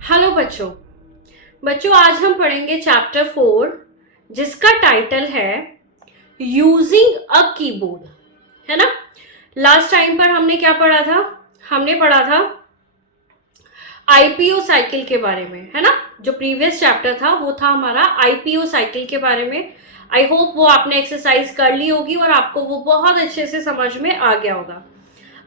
Hello बच्चों। बच्चों आज हम पढ़ेंगे चैप्टर 4 जिसका टाइटल है यूजिंग अ कीबोर्ड, है ना। लास्ट टाइम पर हमने क्या पढ़ा था? हमने पढ़ा था आईपीओ साइकिल के बारे में, है ना। जो प्रीवियस चैप्टर था वो था हमारा आईपीओ साइकिल के बारे में। आई होप वो आपने एक्सरसाइज कर ली होगी और आपको वो बहुत अच्छे से समझ में आ गया होगा।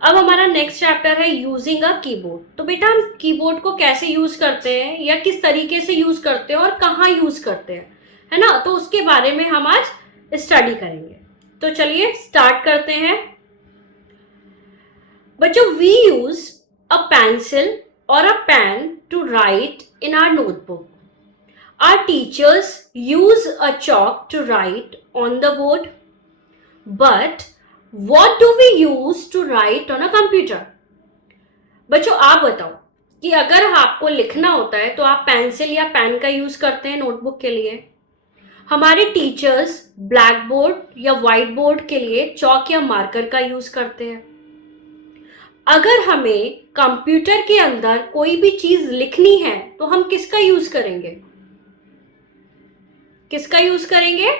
अब हमारा नेक्स्ट चैप्टर है यूजिंग अ कीबोर्ड। तो बेटा हम कीबोर्ड को कैसे यूज करते हैं या किस तरीके से यूज करते हैं और कहाँ यूज करते हैं, है ना। तो उसके बारे में हम आज स्टडी करेंगे। तो चलिए स्टार्ट करते हैं। बच्चों वी यूज अ पेंसिल और a pen to write in our notebook. Our teachers use a chalk to write on the board. But what do we use to write on a computer? बच्चों आप बताओ कि अगर आपको लिखना होता है तो आप पेंसिल या पेन का यूज करते हैं नोटबुक के लिए। हमारे टीचर्स ब्लैक बोर्ड या व्हाइट बोर्ड के लिए चौक या मार्कर का यूज करते हैं। अगर हमें कंप्यूटर के अंदर कोई भी चीज लिखनी है तो हम किसका यूज करेंगे? किसका यूज करेंगे?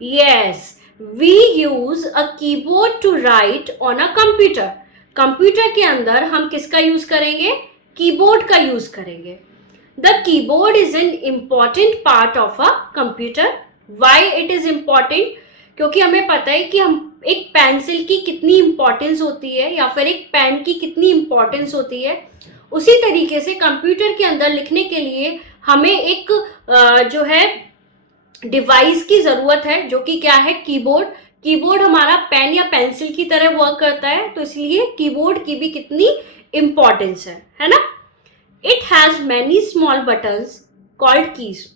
Yes, we use a keyboard to write on a computer. Computer के अंदर हम किसका यूज करेंगे? कीबोर्ड का यूज करेंगे। The keyboard is an important part of a computer. Why it is important? क्योंकि हमें पता है कि हम एक पेंसिल की कितनी इंपॉर्टेंस होती है या फिर एक पेन की कितनी इंपॉर्टेंस होती है। उसी तरीके से कंप्यूटर के अंदर लिखने के लिए हमें एक जो है डिवाइस की जरूरत है जो कि क्या है? कीबोर्ड। कीबोर्ड हमारा पेन या पेंसिल की तरह वर्क करता है, तो इसलिए कीबोर्ड की भी कितनी इंपॉर्टेंस है ना। It has many small buttons called keys.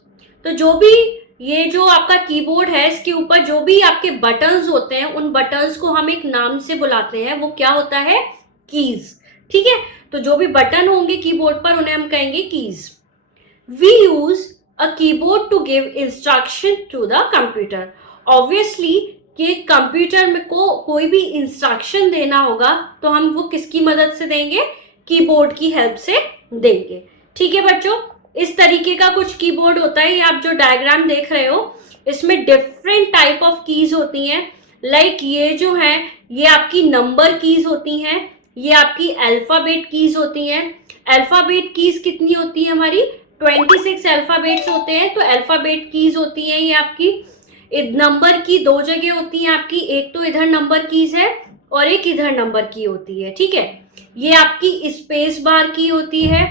तो जो भी ये जो आपका कीबोर्ड है इसके ऊपर जो भी आपके बटन्स होते हैं उन बटन्स को हम एक नाम से बुलाते हैं, वो क्या होता है? कीज। ठीक है, तो जो भी बटन होंगे कीबोर्ड पर उन्हें हम कहेंगे keys. We use a keyboard to give instruction to the computer. Obviously कि कंप्यूटर में को कोई भी इंस्ट्रक्शन देना होगा तो हम वो किसकी मदद से देंगे? कीबोर्ड की हेल्प से देंगे। ठीक है बच्चों, इस तरीके का कुछ कीबोर्ड होता है। ये आप जो डायग्राम देख रहे हो इसमें डिफरेंट टाइप ऑफ कीज होती हैं। लाइक ये जो है ये आपकी नंबर कीज होती हैं, ये आपकी अल्फाबेट कीज होती हैं। अल्फाबेट कीज कितनी होती है हमारी? 26 अल्फाबेट्स होते हैं। तो अल्फाबेट कीज होती हैं ये आपकी। नंबर की दो जगह होती हैं आपकी, एक तो इधर नंबर कीज है और एक इधर नंबर की होती है। ठीक है, ये आपकी स्पेस बार की होती है,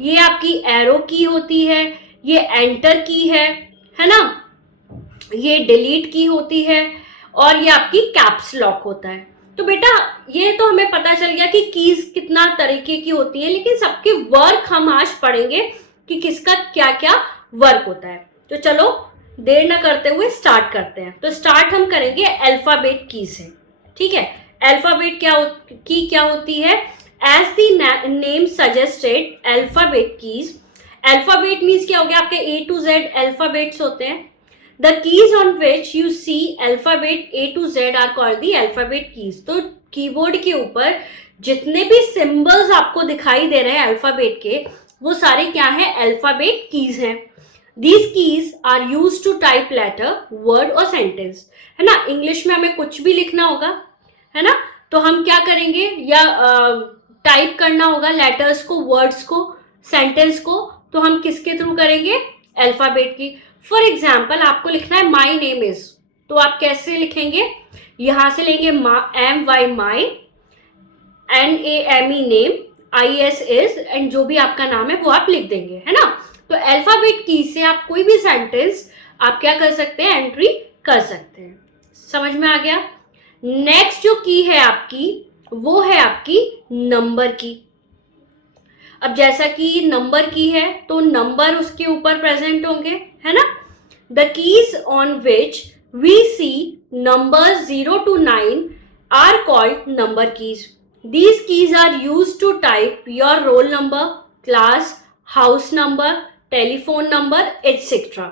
ये आपकी एरो की होती है, ये एंटर की है ना, ये डिलीट की होती है और ये आपकी कैप्स लॉक होता है। तो बेटा ये तो हमें पता चल गया कि कीज कितना तरीके की होती है, लेकिन सबके वर्क हम आज पढ़ेंगे कि किसका क्या क्या वर्क होता है। तो चलो देर न करते हुए स्टार्ट करते हैं। तो स्टार्ट हम करेंगे अल्फाबेट की से। ठीक है, अल्फाबेट की क्या होती है? As the name suggested alphabet keys. Alphabet means क्या हो गया? आपके A to Z अल्फाबेट्स होते हैं। The keys on which you see alphabet A to Z are called the alphabet keys. तो कीबोर्ड के ऊपर जितने भी सिंबल्स आपको दिखाई दे रहे हैं अल्फाबेट के, वो सारे क्या है? अल्फाबेट कीज हैं। These keys are used to type letter, word और sentence, है ना। इंग्लिश में हमें कुछ भी लिखना होगा, है ना, तो हम क्या करेंगे? या टाइप करना होगा लेटर्स को, वर्ड्स को, सेंटेंस को, तो हम किसके थ्रू करेंगे? अल्फाबेट की। फॉर एग्जाम्पल आपको लिखना है माई नेम इज, तो आप कैसे लिखेंगे? यहां से लेंगे MY my, NAME name, IS is, and जो भी आपका नाम है वो आप लिख देंगे, है ना। तो अल्फाबेट की से आप कोई भी सेंटेंस आप क्या कर सकते हैं? एंट्री कर सकते हैं। समझ में आ गया? नेक्स्ट जो की है आपकी वो है आपकी नंबर की। अब जैसा कि नंबर की है तो नंबर उसके ऊपर प्रेजेंट होंगे, है ना। The keys on which we see number 0 to 9 are called number keys. These keys are use to type your roll number, class, house number, telephone number etcetera.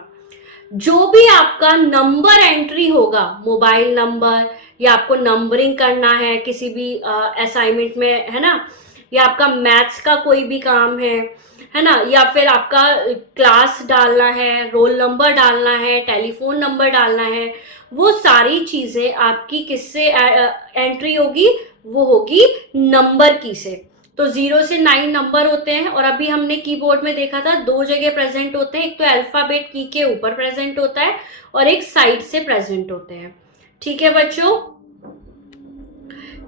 जो भी आपका नंबर एंट्री होगा, mobile number, या आपको numbering करना है किसी भी असाइनमेंट में, है ना, या आपका मैथ्स का कोई भी काम है ना, या फिर आपका क्लास डालना है, रोल नंबर डालना है, टेलीफोन नंबर डालना है, वो सारी चीजें आपकी किससे एंट्री होगी, वो होगी नंबर की से। तो 0 से 9 नंबर होते हैं, और अभी हमने कीबोर्ड में देखा था 2 जगह प्रेजेंट होते हैं, एक तो अल्फाबेट की के ऊपर प्रेजेंट होता है और एक साइड से प्रेजेंट होते हैं। ठीक है बच्चों,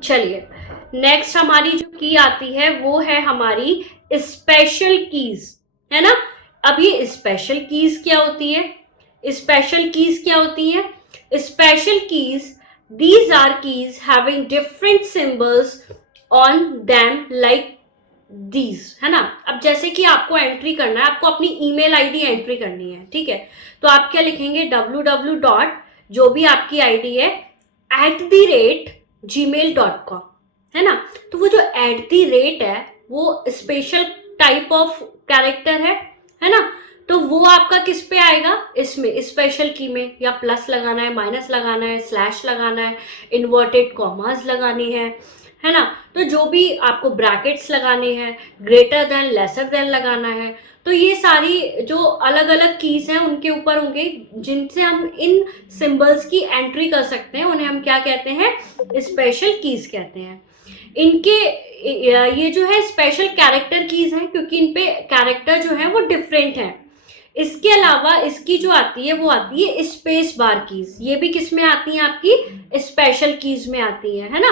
चलिए नेक्स्ट हमारी जो की आती है वो है हमारी स्पेशल कीज, है ना। अब ये स्पेशल कीज क्या होती है, स्पेशल कीज क्या होती है, special keys these are keys having different symbols on them like these, है ना। अब जैसे कि आपको एंट्री करना है, आपको अपनी ईमेल आईडी एंट्री करनी है, ठीक है, तो आप क्या लिखेंगे, www. जो भी आपकी आईडी है @gmail.com, है ना। तो वो जो @ है वो स्पेशल टाइप ऑफ कैरेक्टर है ना। तो वो आपका किस पे आएगा, इसमें स्पेशल की में, या प्लस लगाना है, माइनस लगाना है, स्लैश लगाना है, इन्वर्टेड कॉमास लगानी है ना। तो जो भी आपको ब्रैकेट्स लगाने हैं, ग्रेटर देन लेसर देन लगाना है, तो ये सारी जो अलग अलग कीज हैं उनके ऊपर होंगे, जिनसे हम इन सिंबल्स की एंट्री कर सकते हैं, उन्हें हम क्या कहते हैं, स्पेशल कीज कहते हैं। इनके ये जो है स्पेशल कैरेक्टर कीज हैं, क्योंकि इन पे कैरेक्टर जो है वो डिफरेंट है। इसके अलावा इसकी जो आती है वो आती है स्पेस बार कीज, ये भी किस में आती है, आपकी स्पेशल कीज में आती है ना।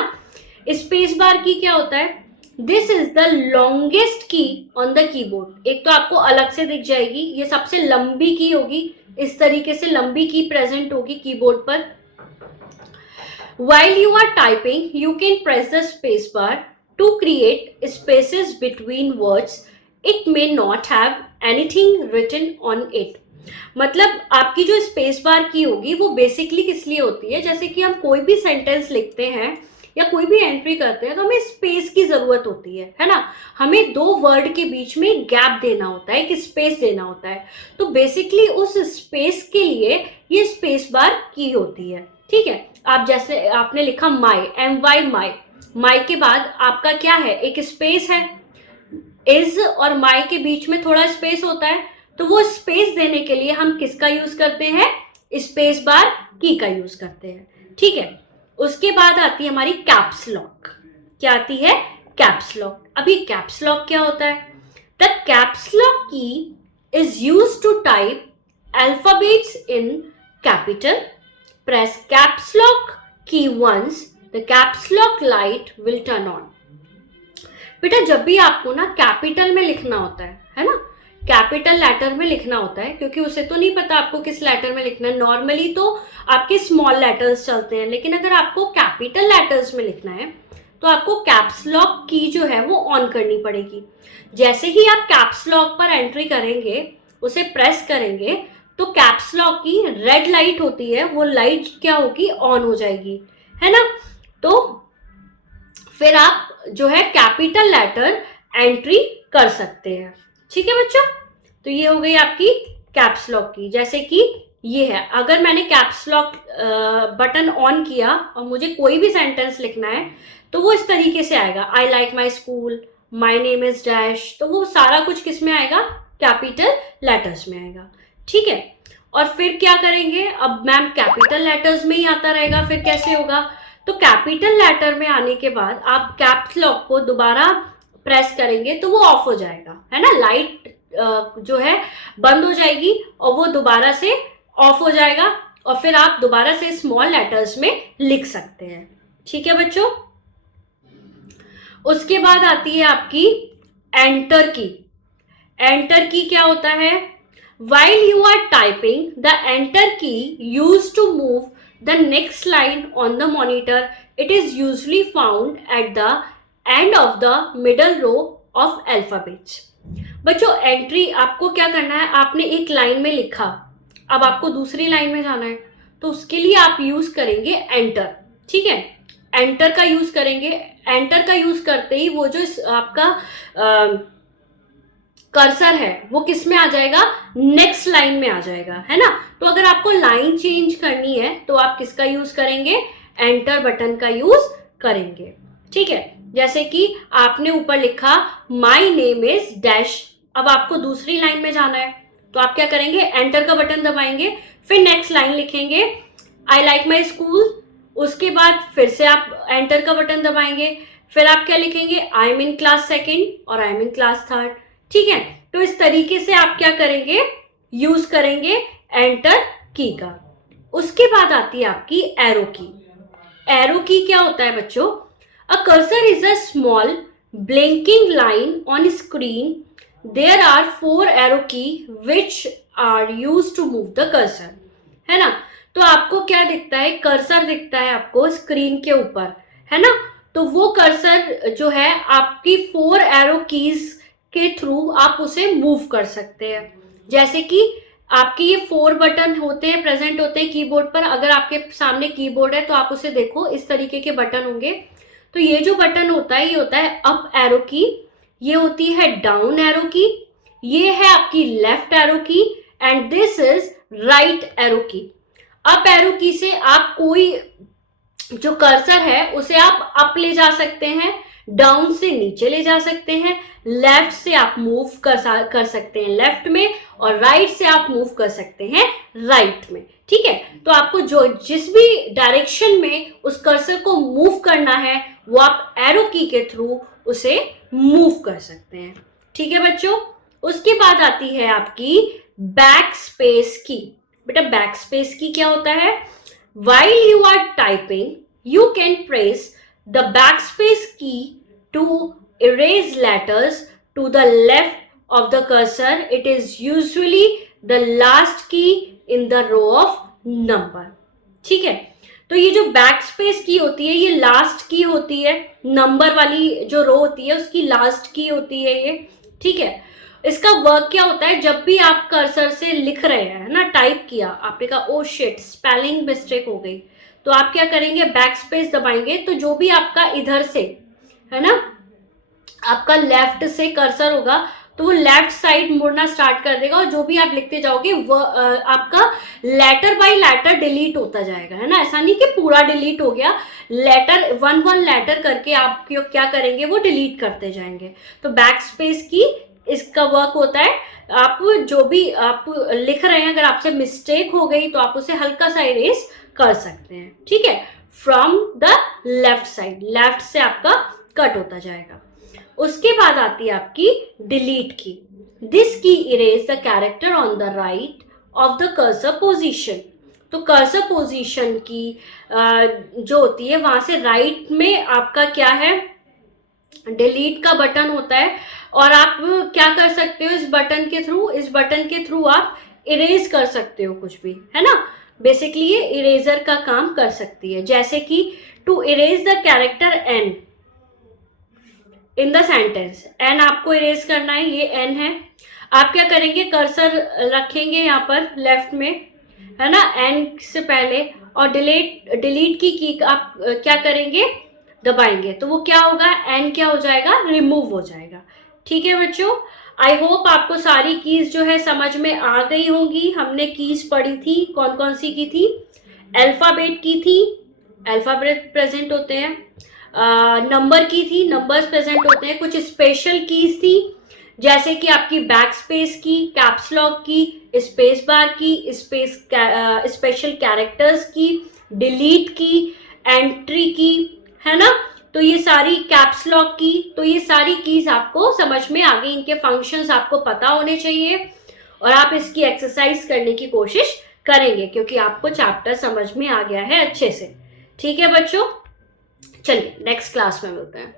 स्पेस बार की क्या होता है, this is the longest key on the keyboard. एक तो आपको अलग से दिख जाएगी, ये सबसे लंबी की होगी, इस तरीके से लंबी की प्रेजेंट होगी कीबोर्ड पर। While you are typing, you can press the space bar to create spaces between words. It may not have anything written on it. मतलब आपकी जो स्पेस बार की होगी वो बेसिकली किस लिए होती है, जैसे कि हम कोई भी सेंटेंस लिखते हैं या कोई भी एंट्री करते हैं तो हमें स्पेस की जरूरत होती है ना। हमें 2 वर्ड के बीच में गैप देना होता है, एक स्पेस देना होता है, तो बेसिकली उस स्पेस के लिए ये स्पेस बार की होती है, ठीक है। आप जैसे आपने लिखा माई, MY, माई के बाद आपका क्या है, एक स्पेस है, इज और माई के बीच में थोड़ा स्पेस होता है, तो वो स्पेस देने के लिए हम किसका यूज करते हैं, स्पेस बार की का यूज करते हैं, ठीक है। उसके बाद आती है हमारी कैप्स लॉक। क्या आती है, कैप्स लॉक। अभी कैप्स लॉक क्या होता है, the caps lock key is use to type alphabets in capital. Press caps lock key once, the caps lock light will turn on. बेटा जब भी आपको ना कैपिटल में लिखना होता है ना, कैपिटल लेटर में लिखना होता है, क्योंकि उसे तो नहीं पता आपको किस लेटर में लिखना है, नॉर्मली तो आपके स्मॉल लेटर्स चलते हैं, लेकिन अगर आपको कैपिटल लेटर्स में लिखना है तो आपको कैप्स लॉक की जो है वो ऑन करनी पड़ेगी। जैसे ही आप कैप्स लॉक पर एंट्री करेंगे, उसे प्रेस करेंगे, तो कैप्स लॉक की रेड लाइट होती है, वो लाइट क्या होगी, ऑन हो जाएगी, है ना। तो फिर आप जो है कैपिटल लेटर एंट्री कर सकते हैं, ठीक है बच्चों। तो ये हो गई आपकी कैप्स लॉक की। जैसे कि ये है, अगर मैंने कैप्स लॉक बटन ऑन किया और मुझे कोई भी सेंटेंस लिखना है तो वो इस तरीके से आएगा, I like my school, my name is dash, तो वो सारा कुछ किस में आएगा, कैपिटल लेटर्स में आएगा, ठीक है। और फिर क्या करेंगे, अब मैम कैपिटल लेटर्स में ही आता रहेगा, फिर कैसे होगा, तो कैपिटल लेटर में आने के बाद आप कैप्स लॉक को दोबारा प्रेस करेंगे तो वो ऑफ हो जाएगा, है ना, लाइट जो है बंद हो जाएगी और वो दोबारा से ऑफ हो जाएगा, और फिर आप दोबारा से स्मॉल लेटर्स में लिख सकते हैं, ठीक है बच्चों। उसके बाद आती है आपकी एंटर की। एंटर की क्या होता है, while you are typing, the enter key used to move the next line on the monitor. It is usually found at the end of the middle row of alphabets. बच्चों entry आपको क्या करना है, आपने एक लाइन में लिखा, अब आपको दूसरी लाइन में जाना है, तो उसके लिए आप यूज करेंगे एंटर, ठीक है। एंटर का यूज करेंगे, एंटर का यूज करते ही वो जो आपका कर्सर है वो किस में आ जाएगा, नेक्स्ट लाइन में आ जाएगा, है ना। तो अगर आपको लाइन चेंज करनी है तो आप किसका यूज करेंगे, एंटर बटन का यूज करेंगे, ठीक है। जैसे कि आपने ऊपर लिखा माई नेम इज डैश, अब आपको दूसरी लाइन में जाना है तो आप क्या करेंगे, एंटर का बटन दबाएंगे, फिर नेक्स्ट लाइन लिखेंगे आई लाइक माई स्कूल, उसके बाद फिर से आप एंटर का बटन दबाएंगे, फिर आप क्या लिखेंगे, I am in class second और I am in class third. ठीक है, तो इस तरीके से आप क्या करेंगे, यूज करेंगे एंटर की का। उसके बाद आती है आपकी एरो की। एरो की क्या होता है बच्चों, a cursor is a small blinking line on screen, there are 4 arrow key which are use to move the cursor, है ना। तो आपको क्या दिखता है, कर्सर दिखता है आपको स्क्रीन के ऊपर, है ना। तो वो कर्सर जो है आपकी 4 एरो कीज के थ्रू आप उसे मूव कर सकते हैं। जैसे कि आपके ये 4 बटन होते हैं, प्रेजेंट होते हैं कीबोर्ड पर। अगर आपके सामने कीबोर्ड है तो आप उसे देखो, इस तरीके के बटन होंगे। तो ये जो बटन होता है ये होता है अप एरो की, ये होती है डाउन एरो की, ये है आपकी लेफ्ट एरो की, and this is right arrow की। अप एरो की से आप कोई जो कर्सर है उसे आप अप ले जा सकते हैं, डाउन से नीचे ले जा सकते हैं, लेफ्ट से आप मूव कर सकते हैं लेफ्ट में, और राइट से आप मूव कर सकते हैं राइट में। ठीक है, तो आपको जो जिस भी डायरेक्शन में उस कर्सर को मूव करना है वो आप एरो की के थ्रू उसे मूव कर सकते हैं। ठीक है बच्चों, उसके बाद आती है आपकी बैक स्पेस की। बेटा बैक स्पेस की क्या होता है, while you are typing you can press the backspace key to erase letters to the left of the cursor. It is usually the last key in the row of number. ठीक है, तो ये जो back space की होती है ये last की होती है, नंबर वाली जो रो होती है उसकी लास्ट की होती है ये। ठीक है, इसका वर्क क्या होता है, जब भी आप कर्सर से लिख रहे हैं ना, टाइप किया आपने, कहा ओ शिट स्पेलिंग मिस्टेक हो गई, तो आप क्या करेंगे, बैक स्पेस दबाएंगे, तो जो भी आपका इधर से है ना, आपका लेफ्ट से कर्सर होगा तो वो लेफ्ट साइड मुड़ना स्टार्ट कर देगा, और जो भी आप लिखते जाओगे वो आपका लेटर बाय लेटर डिलीट होता जाएगा, है ना। ऐसा नहीं कि पूरा डिलीट हो गया, लेटर 1 लेटर करके आप क्या करेंगे, वो डिलीट करते जाएंगे। तो बैक स्पेस की इसका वर्क होता है, आप जो भी आप लिख रहे हैं अगर आपसे मिस्टेक हो गई तो आप उसे हल्का सा इरेज कर सकते हैं। ठीक है, from the left side, left से आपका कट होता जाएगा। उसके बाद आती है आपकी डिलीट की। दिस की erase the character on the right of the cursor position. तो कर्सर पोजीशन की जो होती है वहां से राइट में आपका क्या है, डिलीट का बटन होता है, और आप क्या कर सकते हो, इस बटन के थ्रू आप इरेज कर सकते हो कुछ भी, है ना। बेसिकली ये इरेजर का काम कर सकती है। जैसे कि to erase the character N in the sentence, N आपको इरेज करना है, ये एन है, आप क्या करेंगे, कर्सर रखेंगे यहाँ पर लेफ्ट में, है ना, एन से पहले, और डिलीट की आप क्या करेंगे, दबाएंगे, तो वो क्या होगा, एन क्या हो जाएगा, रिमूव हो जाएगा। ठीक है बच्चों, आई होप आपको सारी कीज जो है समझ में आ गई होंगी। हमने कीज पढ़ी थी, कौन कौन सी की थी, अल्फाबेट की थी, अल्फाबेट प्रेजेंट होते हैं, नंबर की थी, नंबर्स प्रेजेंट होते हैं, कुछ स्पेशल कीज थी जैसे कि आपकी बैक स्पेस की, कैप्स लॉक की, स्पेस बार की, स्पेशल कैरेक्टर्स की, डिलीट की, एंट्री की, है ना। तो ये सारी कैप्स लॉक की, तो ये सारी कीज आपको समझ में आ गई, इनके फंक्शंस आपको पता होने चाहिए, और आप इसकी एक्सरसाइज करने की कोशिश करेंगे क्योंकि आपको चैप्टर समझ में आ गया है अच्छे से। ठीक है बच्चों, चलिए नेक्स्ट क्लास में मिलते हैं।